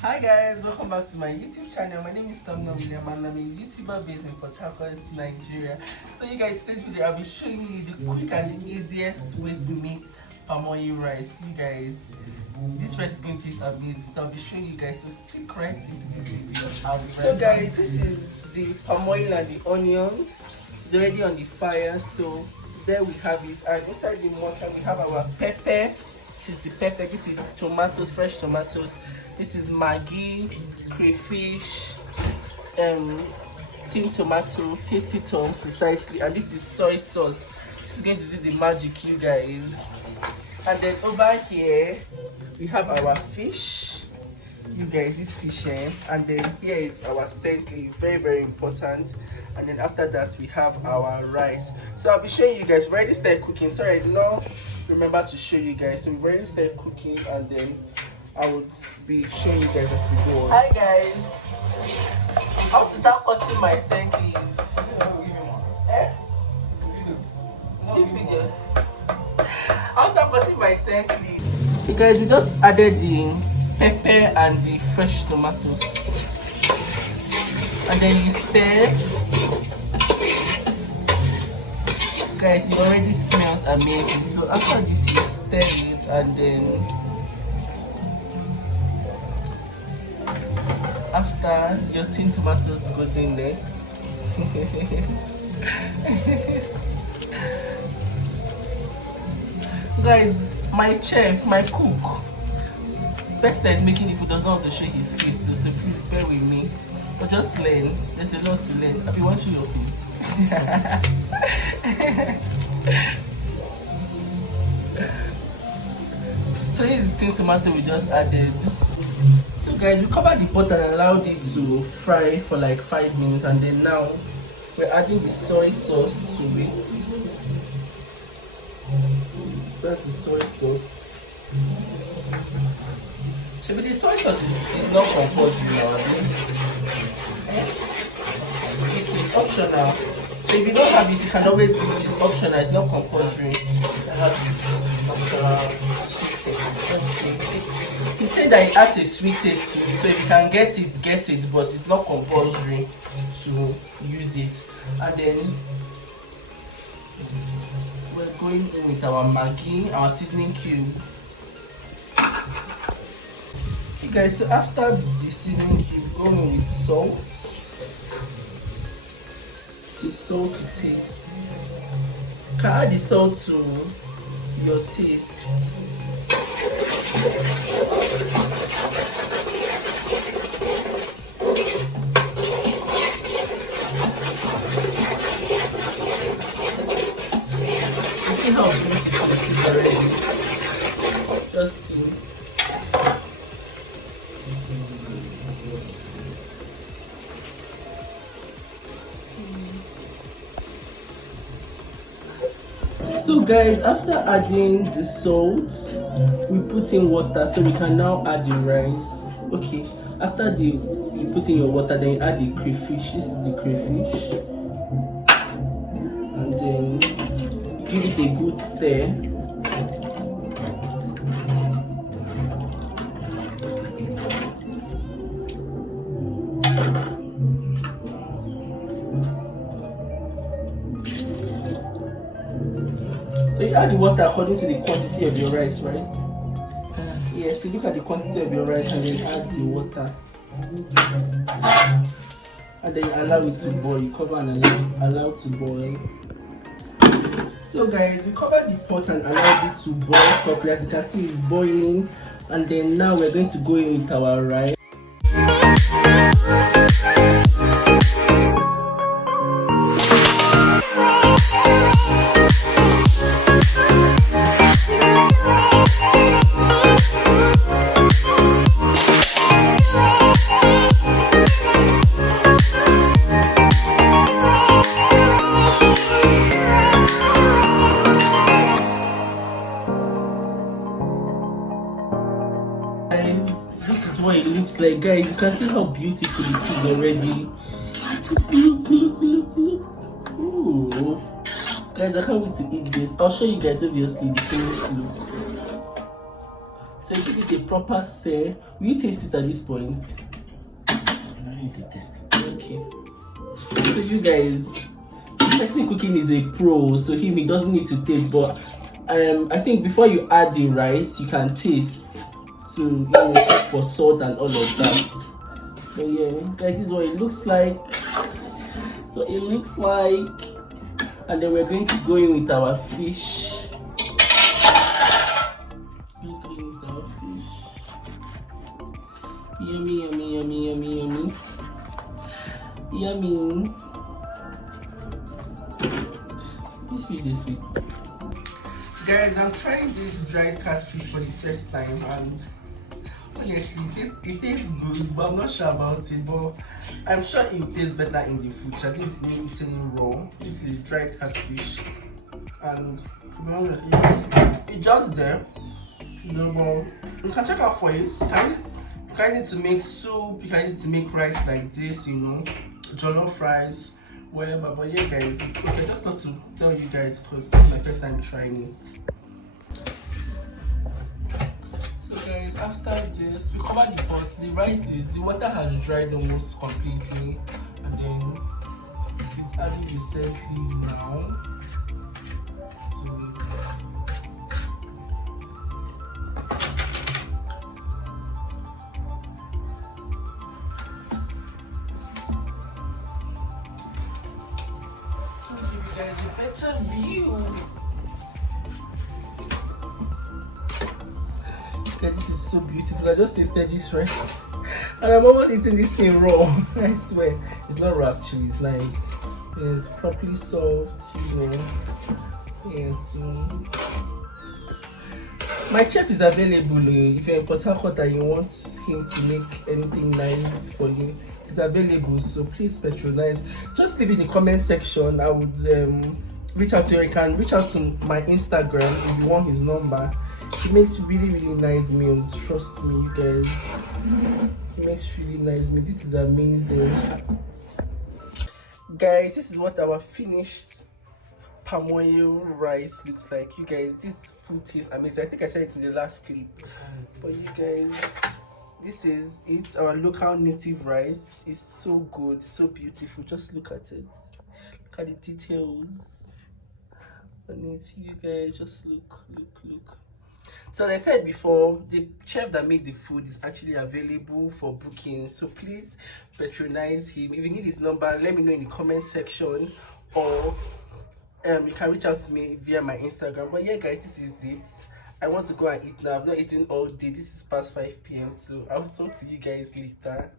Hi guys, welcome back to my YouTube channel. My name is Tom William and I'm a YouTuber based in Port Harcourt, Nigeria. So you guys, today's video I'll be showing you the quick and the easiest way to make palm oil rice. You guys, this rice is going to taste amazing. So I'll be showing you guys, so stick right into this video. So guys, this is the palm oil and the onions. It's already on the fire, so there we have it. And inside the mortar we have our pepper. This is the pepper, this is tomatoes, fresh tomatoes. This is Maggi, crayfish, tin tomato, tasty tom precisely, and this is soy sauce. This is going to do the magic, you guys. And then over here we have our fish, you guys, this fish here. And then here is our scent leaf, very important. And then after that we have our rice. So I'll be showing you guys. We've already started cooking. Sorry, I did not remember to show you guys. So we've already started cooking, and then I will be showing you guys as we go on. Hi guys, I want to start cutting my scent leaf. This video, I want to start cutting my scent leaf. You guys, we just added the pepper and the fresh tomatoes, and then you stir. Guys, it already smells amazing. So after this, you stir it, and then after your tin tomatoes goes in next. Guys, my chef, my cook, best is making it, who does not want to show his face, so please bear with me. But just learn. There's a lot to learn. I want to show your face. So this is the tin tomato we just added. So guys, we covered the pot and allowed it to fry for like 5 minutes, and then now we're adding the soy sauce to it. That's the soy sauce. So the soy sauce is not compulsory nowadays. It's optional. So if you don't have it, you can always use it. It's optional, it's not compulsory. He said that it adds a sweet taste to it, so if you can get it, but it's not compulsory to use it. And then we're going in with our Maggi, our seasoning cube. Okay guys, so after the seasoning cube, go in with salt. The salt to taste. You can add the salt to your taste. You see how beautiful it is already? Just see. So guys, after adding the salt, we put in water, so we can now add the rice. Okay, after you put in your water, then you add the crayfish. This is the crayfish, and then give it a good stir. So you add the water according to the quantity of your rice, right? Yes, so look at the quantity of your rice and then add the water. And then you allow it to boil. You cover and allow it to boil. So guys, we covered the pot and allowed it to boil properly. As you can see, it's boiling. And then now we're going to go in with our rice. This is what it looks like, guys. You can see how beautiful it is already. Just look. Ooh. Guys, I can't wait to eat this. I'll show you guys obviously the finished look. So I give it a proper stir. Will you taste it at this point? I need to taste it. Okay. So you guys, the person cooking is a pro, so he doesn't need to taste. But I think before you add the rice, you can taste to check for salt and all of that. So yeah, guys, this is what it looks like. So it looks like, and then we're going to go in with our fish. Yummy, yummy, yummy, yummy, yummy. Yummy. This fish is sweet. Guys, I'm trying this dried catfish for the first time, and honestly, it tastes good, but I'm not sure about it. But I'm sure it tastes better in the food. I think it's me eating raw. This is dried catfish, and to be honest, it's just there. But you can check out for it. You can need to make soup. You can need to make rice like this, jollof rice, whatever. But yeah, guys, it's okay. Just thought to tell you guys because this is my first time trying it. So guys, after this, we cover the pot. The water has dried almost completely, and then it's adding recently now. Guys, a better view. Okay, this is so beautiful. I just tasted this right, and I'm almost eating this thing raw. I swear, it's not raw actually. It's nice. It's properly soft. Yeah. So my chef is available. If you're in Port Harcourt and you want him to make anything nice for you, is available, so please patronize. Just leave in the comment section. I would reach out to you. You can reach out to my Instagram if you want his number. He makes really nice meals, trust me, you guys. He makes really nice meals. This is amazing, guys. This is what our finished palm oil rice looks like. You guys, this food tastes amazing. I think I said it in the last clip, but you guys, this is it. Our local native rice is so good, so beautiful. Just look at it. Look at the details on it. You guys, just look. So as I said before, the chef that made the food is actually available for booking. So please patronize him. If you need his number, let me know in the comment section, or you can reach out to me via my Instagram. But yeah, guys, this is it. I want to go and eat now. I've not eaten all day. This is past 5 p.m. So I'll talk to you guys later.